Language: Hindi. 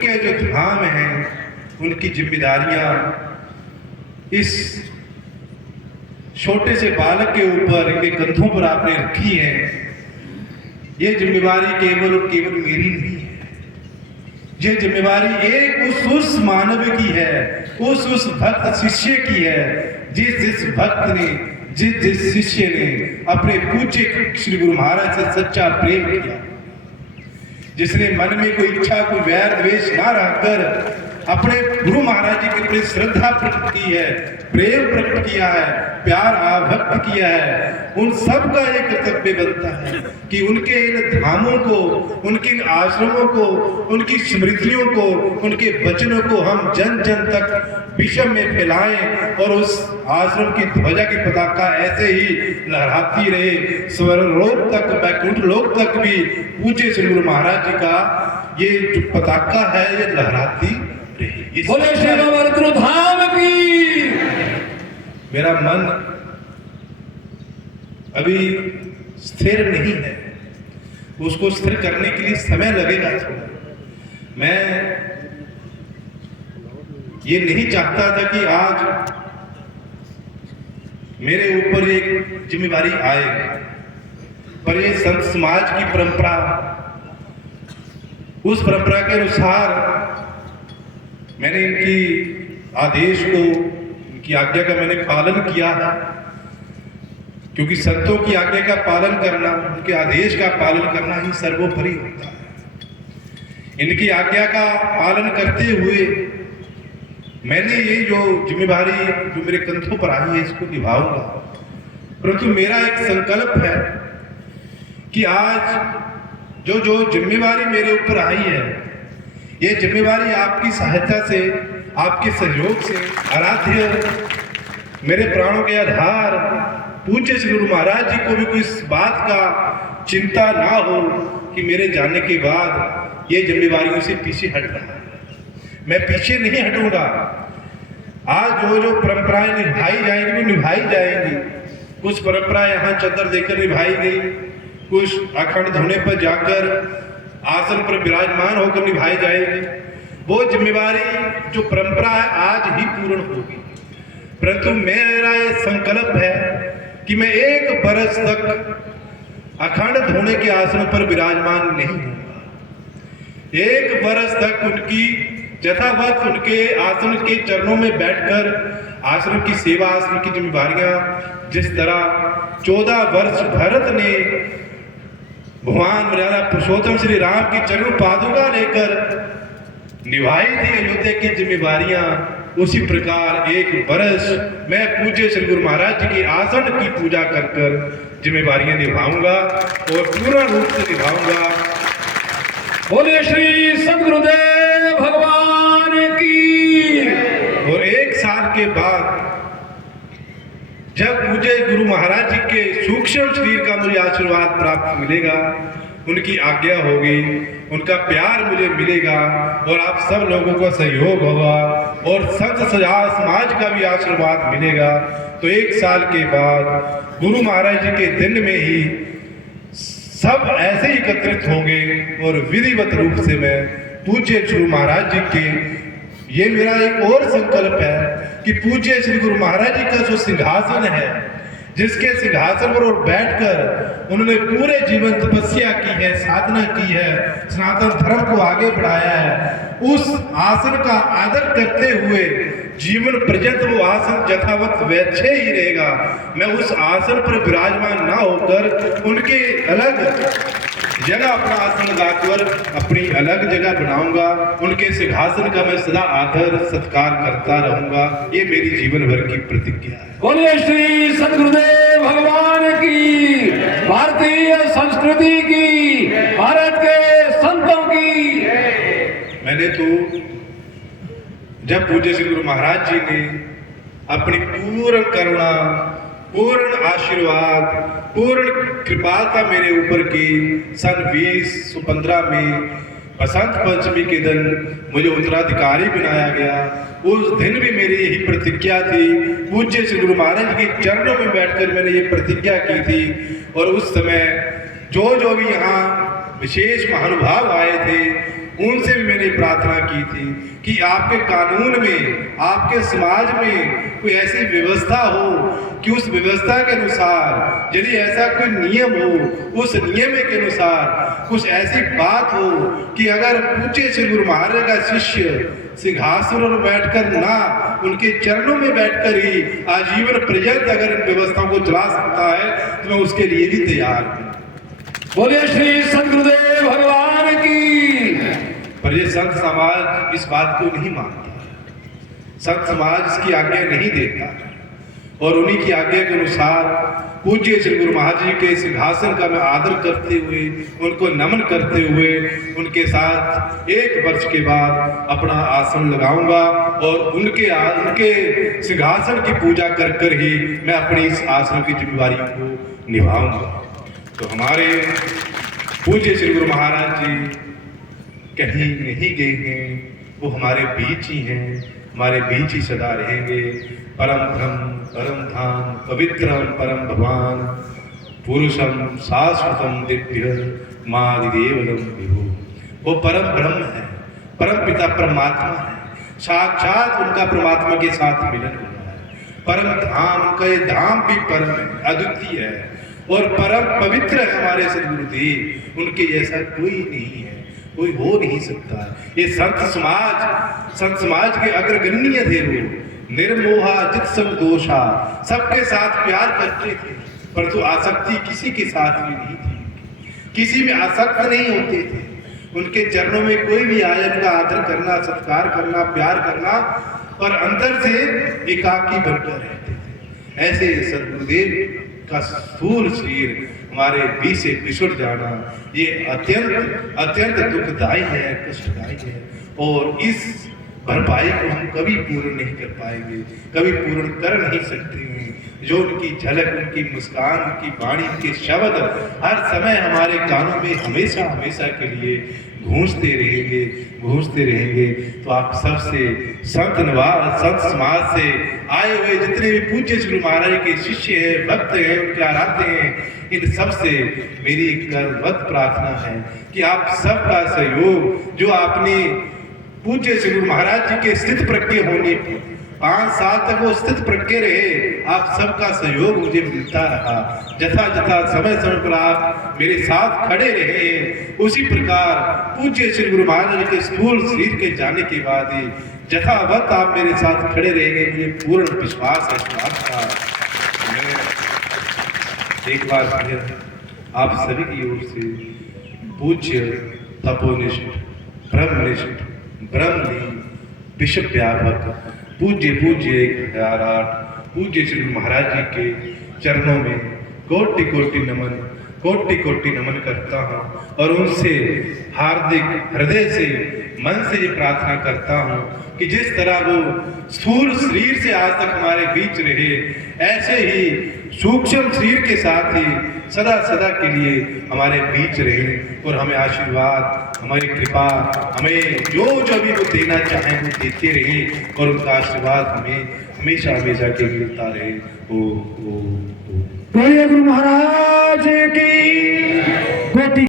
के जो धाम हैं उनकी जिम्मेदारियां इस छोटे से बालक के ऊपर, इनके कंधों पर आपने रखी है। ये जिम्मेवारी केवल और केवल मेरी नहीं है, ये जिम्मेवारी एक उस मानव की है, उस भक्त शिष्य की है, जिस भक्त ने, जिस शिष्य ने अपने पूज्य श्री गुरु महाराज से सच्चा प्रेम किया, जिसने मन में कोई इच्छा, कोई वैर द्वेष ना रखकर अपने गुरु महाराज जी के प्रति श्रद्धा प्रकट की है, प्रेम प्रकट किया है, प्यार आभक्त किया है। उन सब का एक कर्तव्य बनता है कि उनके इन धामों को, उनके इन आश्रमों को, उनकी स्मृतियों को, उनके वचनों को हम जन जन तक विश्व में फैलाएं और उस आश्रम की ध्वजा की पताका ऐसे ही लहराती रहे, स्वर्गलोक तक, वैकुंठ लोक तक भी पूज्य श्री गुरु महाराज जी का ये जो पताका है ये लहराती रहे। बोले श्री गोवर्धन धाम की। मेरा मन अभी स्थिर नहीं है, उसको स्थिर करने के लिए समय लगेगा थोड़ा। मैं ये नहीं चाहता था कि आज मेरे ऊपर एक जिम्मेवारी आए, पर ये संत समाज की परंपरा, उस परंपरा के अनुसार मैंने इनकी आदेश को, इनकी आज्ञा का मैंने पालन किया है, क्योंकि संतों की आज्ञा का पालन करना, उनके आदेश का पालन करना ही सर्वोपरि होता है। इनकी आज्ञा का पालन करते हुए मैंने ये जो जिम्मेवारी जो मेरे कंधों पर आई है इसको निभाऊंगा। परंतु मेरा एक संकल्प है कि आज जो जिम्मेवारी मेरे ऊपर आई है, ये जिम्मेवारी आपकी सहायता से, आपके सहयोग से, आराध्य मेरे प्राणों के आधार पूज्य श्री गुरु महाराज जी को भी कोई इस बात का चिंता ना हो कि मेरे जाने के बाद ये जिम्मेवारियों से पीछे हट रहा है। मैं पीछे नहीं हटूंगा। आज जो परंपराएं निभाई जाएंगी वो निभाई जाएंगी। कुछ परंपराएं यहाँ चद्दर देकर निभाई गई, कुछ अखंड धोने पर जाकर आसन पर विराजमान होकर निभाई जाएगी। वो जिम्मेवारी जो परंपरा है आज ही पूर्ण होगी। परंतु मेरा ये संकल्प है कि मैं 1 बरस तक अखंड धोने के आसन पर विराजमान नहीं होगा। 1 बरस तक उनकी यथावत उनके आसन के चरणों में बैठकर आश्रम की सेवा, आश्रम की जिम्मेवारियां, जिस तरह 14 वर्ष भरत ने भगवान मर्यादा पुरुषोत्तम श्री राम की चरण पादुका लेकर निभाई थी अयोध्या की जिम्मेवारियां, उसी प्रकार 1 बरस मैं पूज्य श्री गुरु महाराज जी के आसन की पूजा कर कर जिम्मेवारियां निभाऊंगा और पूर्ण रूप से निभाऊंगा। बोले श्री सद्गुरुदेव भगवान की। और 1 साल के बाद जब पूज्य गुरु महाराज जी के सूक्ष्म शरीर का मुझे आशीर्वाद प्राप्त मिलेगा, उनकी आज्ञा होगी, उनका प्यार मुझे मिलेगा और आप सब लोगों का सहयोग होगा और संत समाज का भी आशीर्वाद मिलेगा, तो 1 साल के बाद गुरु महाराज जी के दिन में ही सब ऐसे ही एकत्रित होंगे और विधिवत रूप से मैं पूज्य श्री महाराज जी के, ये मेरा एक और संकल्प है कि पूज्य श्री गुरु महाराज जी का जो सिंहासन है, जिसके सिंहासन पर बैठकर उन्होंने पूरे जीवन तपस्या की है, साधना की है, सनातन धर्म को आगे बढ़ाया है, उस आसन का आदर करते हुए जीवन पर्यंत वो आसन यथावत वैसे ही रहेगा। मैं उस आसन पर विराजमान ना होकर उनके अलग जगह अपना आसन लगाकर अपनी अलग जगह बनाऊंगा। उनके सिंहासन का मैं सदा आदर सत्कार करता रहूंगा। ये मेरी जीवन भर की प्रतिज्ञा है। बोले श्री सद्गुरुदेव भगवान की, भारतीय संस्कृति की, भारत के संतों की। मैंने तो जब पूज्य श्री गुरु महाराज जी ने अपनी पूर्ण करुणा, पूर्ण आशीर्वाद, पूर्ण कृपालता मेरे ऊपर की सन 2015 में बसंत पंचमी के दिन मुझे उत्तराधिकारी बनाया गया, उस दिन भी मेरी यही प्रतिज्ञा थी। पूज्य श्री गुरु महाराज के चरणों में बैठकर मैंने ये प्रतिज्ञा की थी और उस समय जो भी यहाँ विशेष महानुभाव आए थे उनसे भी मैंने प्रार्थना की थी कि आपके कानून में, आपके समाज में कोई ऐसी व्यवस्था हो कि उस व्यवस्था के अनुसार यदि ऐसा कोई नियम हो, उस नियम के अनुसार कुछ ऐसी बात हो कि अगर पूज्य श्री गुरु महाराज का शिष्य सिंहासन पर बैठकर ना, उनके चरणों में बैठकर ही आजीवन पर्यंत अगर इन व्यवस्थाओं को चला सकता है तो मैं उसके लिए भी तैयार हूँ। बोलिए श्री सद्गुरुदेव भगवान की। पर ये संत समाज इस बात को नहीं मानता, संत समाज इसकी आज्ञा नहीं देता और उन्हीं की आज्ञा के अनुसार पूज्य श्री गुरु महाराज जी के सिंहासन का मैं आदर करते हुए, उनको नमन करते हुए उनके साथ 1 वर्ष के बाद अपना आसन लगाऊंगा और उनके सिंहासन की पूजा कर कर ही मैं अपनी इस आसन की जिम्मेवारी को निभाऊंगा। तो हमारे पूज्य श्री गुरु महाराज जी कहीं नहीं गए हैं, वो हमारे बीच ही हैं, हमारे बीच ही सदा रहेंगे। परम ब्रह्म, परम धाम, पवित्रम परम भगवान, पुरुषम शाश्वतम दिव्य मादिदेवदम विभु। वो परम ब्रह्म है, परम पिता परमात्मा है, साक्षात उनका परमात्मा के साथ मिलन हुआ है। परम धाम, उनका ये धाम भी परम है, अद्वितीय है और परम पवित्र है हमारे सद्गुरुदेव। उनके जैसा कोई नहीं है, कोई हो नहीं सकता। ये संत समाज के अग्रगण्य थे। वो निर्मोहा जित सब दोषा, सबके साथ प्यार करते थे परंतु आसक्ति किसी के साथ भी नहीं थी, किसी में आसक्त नहीं होते थे। उनके चरणों में कोई भी आए उनका आदर करना, सत्कार करना, प्यार करना और अंदर से एकाकी बनकर रहते थे। ऐसे सद्गुरुदेव का स्थूल शरीर हमारे बीच से बिछुड़ जाना ये अत्यंत दुखदायी है, कष्टदायी है और इस भरपाई को हम कभी पूर्ण नहीं कर पाएंगे, कभी पूर्ण कर नहीं सकते हैं। जो उनकी झलक, उनकी मुस्कान, उनकी वाणी, उनके शब्द हर समय हमारे कानों में हमेशा के लिए गूंजते रहेंगे। तो आप सबसे संत समाज से आए हुए जितने भी पूज्य श्री गुरु महाराज के शिष्य हैं, भक्त हैं, उनके आराध्य हैं, इन सबसे मेरी करवत प्रार्थना है कि आप सबका सहयोग, जो आपने पूज्य श्री गुरु महाराज जी के स्थित प्रज्ञ होने 5 साल तक वो स्थित प्रज्ञ रहे, आप सबका सहयोग मुझे मिलता रहा। जथा समय पर आप मेरे साथ खड़े रहे, उसी प्रकार पूज्य श्री गुरु महाराज के स्थूल शरीर के जाने के बाद ही जथावत आप मेरे साथ खड़े रहेंगे, मुझे पूर्ण विश्वास है इस बात का। मैं एक बार फिर आप सभी की ओर से पूज्य तपोनिष्ठ, ब्रह्मनिष्ठ, ब्रह्मलीन, विश्व व्यापक पूज्य 1008 पूज्य श्री महाराज जी के चरणों में कोटि नमन करता हूँ और उनसे हार्दिक हृदय से, मन से ये प्रार्थना करता हूँ कि जिस तरह वो स्थूल शरीर से आज तक हमारे बीच रहे, ऐसे ही सूक्ष्म शरीर के साथ ही सदा के लिए हमारे बीच रहे और हमें आशीर्वाद, हमारी कृपा, हमें जो भी वो देना चाहें वो देते रहे और उनका आशीर्वाद हमें हमेशा के मिलता रहे। ओ गुरु महाराज की।